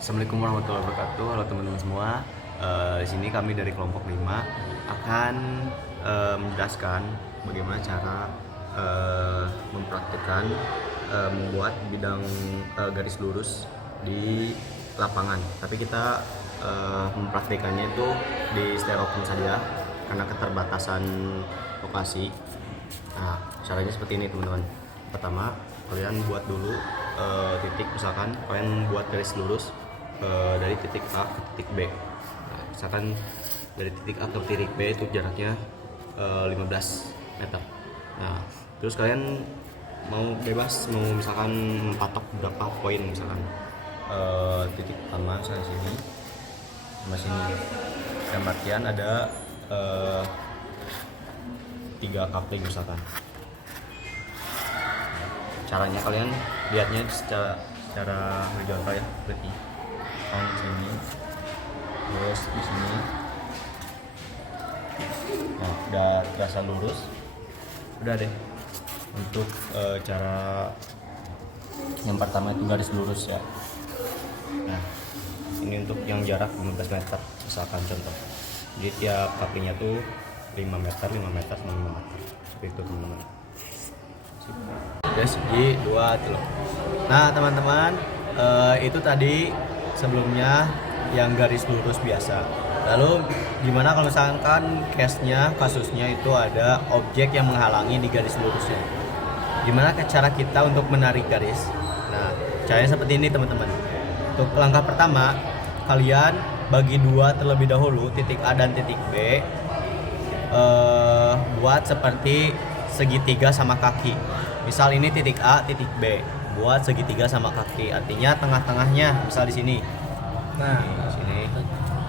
Assalamualaikum warahmatullahi wabarakatuh. Halo teman-teman semua. Di sini kami dari kelompok 5 akan menjelaskan bagaimana cara mempraktikkan membuat bidang garis lurus di lapangan. Tapi kita mempraktikannya itu di styrofoam saja karena keterbatasan lokasi. Nah, caranya seperti ini teman-teman. Pertama, kalian buat dulu titik, misalkan kalian buat garis lurus dari titik A ke titik B. Nah, misalkan dari titik A ke titik B itu jaraknya 15 meter. Nah, terus kalian mau bebas, mau misalkan patok berapa poin, misalkan titik pertama saya sini sama sini. Yang artian ada 3 coupling misalkan. Caranya kalian lihatnya secara horizontal ya, berarti di sini, terus di sini. Nah, udah terasa lurus, udah deh. Untuk cara yang pertama itu garis lurus ya. Nah, ini untuk yang jarak 15 meter misalkan contoh. Jadi tiap couplingnya tuh 5 meter, 5 meter, 5 meter. Seperti itu teman-teman. Udah segi 2 tuh. Nah teman-teman, itu tadi sebelumnya yang garis lurus biasa. Lalu gimana kalau misalkan kasusnya itu ada objek yang menghalangi di garis lurusnya? Gimana cara kita untuk menarik garis? Nah, caranya seperti ini teman-teman. Untuk langkah pertama, kalian bagi 2 terlebih dahulu, titik A dan titik B. Buat seperti segitiga sama kaki. Misal ini titik A, titik B. Buat segitiga sama kaki. Artinya tengah-tengahnya, misal di sini. Nah, di sini.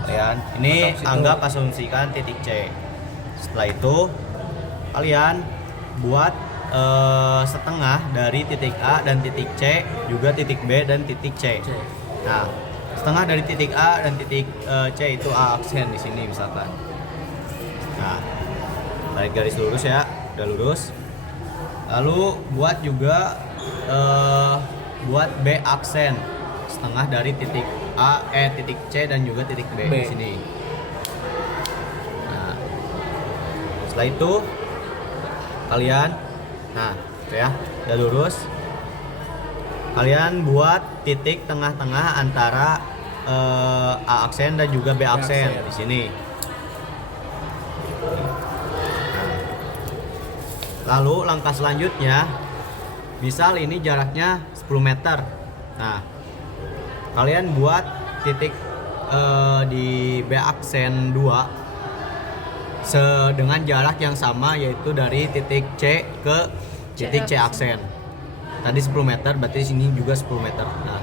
Kalian ini anggap asumsikan titik C. Setelah itu kalian buat setengah dari titik A dan titik C, juga titik B dan titik C. Nah, setengah dari titik A dan titik C itu A aksen di sini misalkan. Nah, tarik garis lurus ya, udah lurus. Lalu buat juga buat B aksen setengah dari titik A, titik C dan juga titik B di sini. Nah, setelah itu kalian, nah itu ya, udah lurus. Kalian buat titik tengah-tengah antara A aksen dan juga B aksen di sini. Lalu langkah selanjutnya, misal ini jaraknya 10 meter. Nah, kalian buat titik di B aksen 2 dengan jarak yang sama, yaitu dari titik C ke titik C aksen. Tadi 10 meter, berarti sini juga 10 meter. Nah,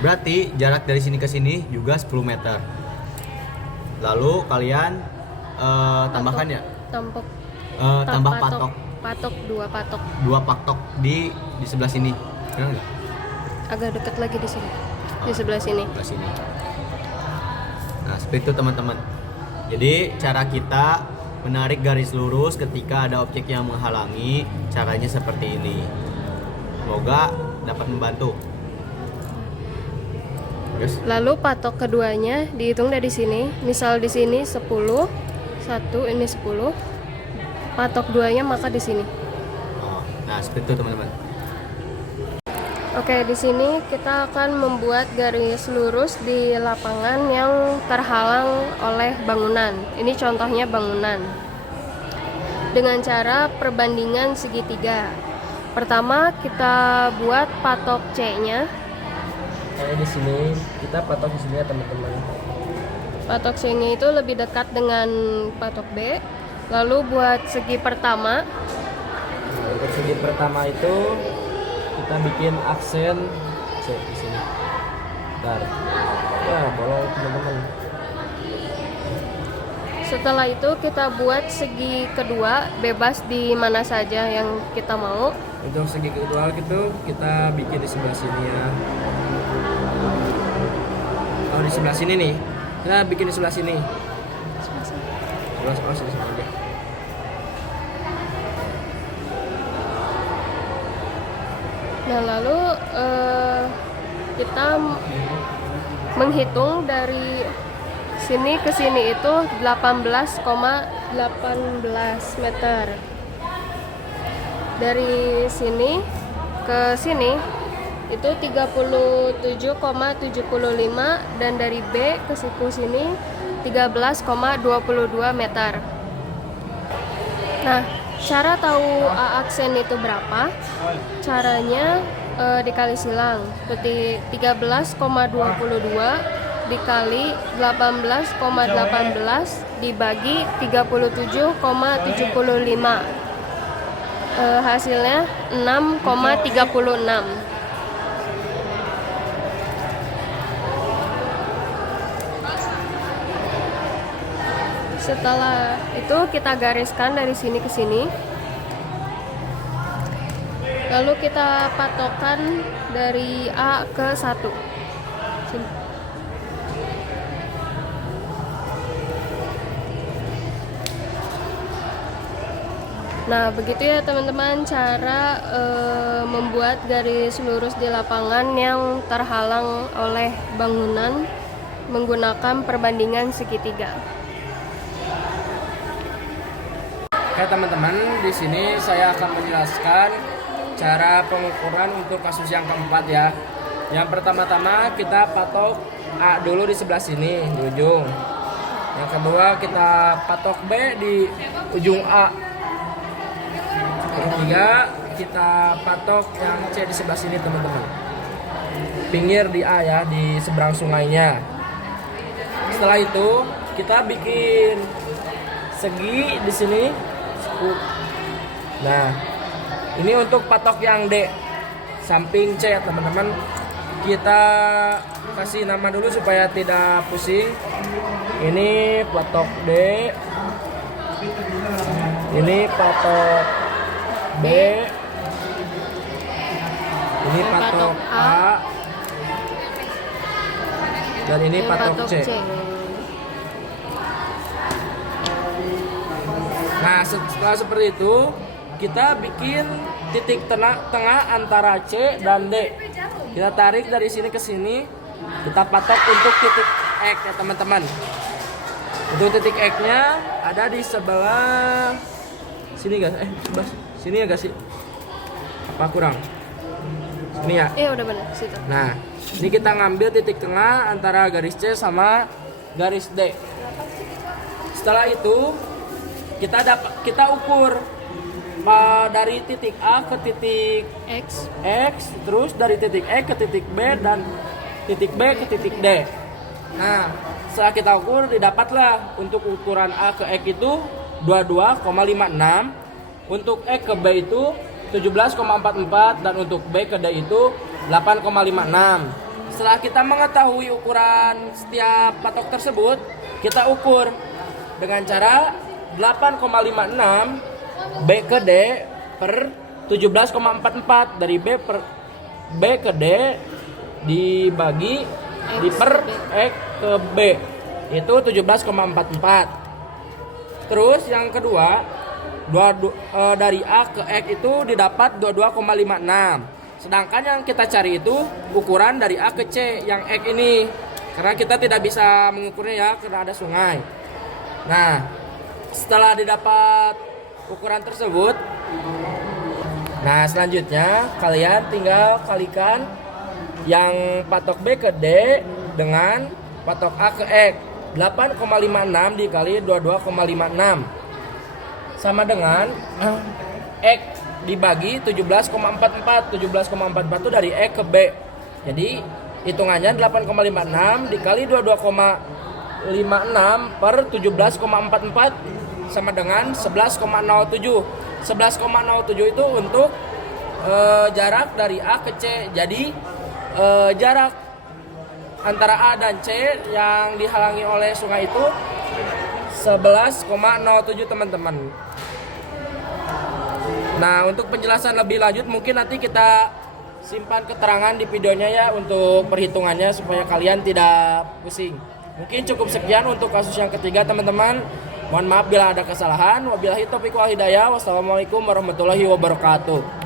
berarti jarak dari sini ke sini juga 10 meter. Lalu kalian tambahkan ya, tambah patok 2 patok di sebelah sini. Benar nggak? Agak dekat lagi di sini. Di sebelah sini. Nah, seperti itu teman-teman. Jadi cara kita menarik garis lurus ketika ada objek yang menghalangi, caranya seperti ini. Semoga dapat membantu. Terus? Lalu patok keduanya dihitung dari sini. Misal di sini 10, 1 ini 10. Patok 2-nya maka di sini. Nah, seperti itu teman-teman. Oke, di sini kita akan membuat garis lurus di lapangan yang terhalang oleh bangunan. Ini contohnya bangunan. Dengan cara perbandingan segitiga. Pertama kita buat patok C-nya. Kayak di sini kita patok di sini ya teman-teman. Patok C-nya itu lebih dekat dengan patok B. Lalu buat segi pertama. Nah, untuk segi pertama itu kita bikin aksen C di sini. Bentar. Ya, bolong teman-teman. Setelah itu kita buat segi kedua, bebas di mana saja yang kita mau. Untuk segi kedua gitu kita bikin di sebelah sini ya. Oh, di sebelah sini nih. Kita bikin di sebelah sini. Sebelah sini aja. Nah lalu kita menghitung dari sini ke sini itu 18,18 meter. Dari sini ke sini itu 37,75 dan dari B ke siku sini 13,22 meter. Nah, cara tahu A aksen itu berapa? Caranya dikali silang. Seperti 13,22 dikali 18,18 dibagi 37,75. Hasilnya 6,36. Setelah itu kita gariskan dari sini ke sini. Lalu kita patokkan dari A ke 1. Sini. Nah, begitu ya teman-teman cara membuat garis lurus di lapangan yang terhalang oleh bangunan menggunakan perbandingan segitiga. Oke teman-teman, di sini saya akan menjelaskan cara pengukuran untuk kasus yang keempat ya. Yang pertama-tama kita patok A dulu di sebelah sini di ujung. Yang kedua kita patok B di ujung A. Yang ketiga kita patok yang C di sebelah sini teman-teman. Pinggir di A ya, di seberang sungainya. Setelah itu kita bikin segi di sini. Nah, ini untuk patok yang D samping C ya teman-teman. Kita kasih nama dulu supaya tidak pusing. Ini patok D, ini patok B, ini patok A, dan ini patok C. Nah, setelah seperti itu kita bikin titik tengah antara C dan D. Kita tarik dari sini ke sini, kita patok untuk titik X ya teman-teman. Untuk titik X-nya ada di sebelah sini guys. Sebelah sini ya guys sih. Apa kurang? Sini ya. Iya udah benar situ. Nah, ini kita ngambil titik tengah antara garis C sama garis D. Setelah itu kita ukur dari titik A ke titik X, terus dari titik X ke titik B dan titik B ke titik D. Nah, setelah kita ukur didapatlah untuk ukuran A ke X itu 22,56, untuk X ke B itu 17,44 dan untuk B ke D itu 8,56. Setelah kita mengetahui ukuran setiap patok tersebut, kita ukur dengan cara 8,56 B ke D per 17,44 dari B ke D dibagi di per X ke B itu 17,44. Terus yang kedua dari A ke X itu didapat 22,56. Sedangkan yang kita cari itu ukuran dari A ke C yang X ini, karena kita tidak bisa mengukurnya ya karena ada sungai. Nah, setelah didapat ukuran tersebut, nah selanjutnya kalian tinggal kalikan yang patok B ke D dengan patok A ke X. 8,56 dikali 22,56 sama dengan X dibagi 17,44. 17,44 itu dari X ke B. Jadi hitungannya 8,56 dikali 22,56 per 17,44 sama dengan 11,07. 11,07 itu untuk jarak dari A ke C. Jadi jarak antara A dan C yang dihalangi oleh sungai itu 11,07 teman-teman. Nah, untuk penjelasan lebih lanjut mungkin nanti kita simpan keterangan di videonya ya untuk perhitungannya supaya kalian tidak pusing. Mungkin cukup sekian untuk kasus yang ketiga teman-teman. Mohon maaf bila ada kesalahan. Wabillahi taufiq wal hidayah. Wassalamualaikum warahmatullahi wabarakatuh.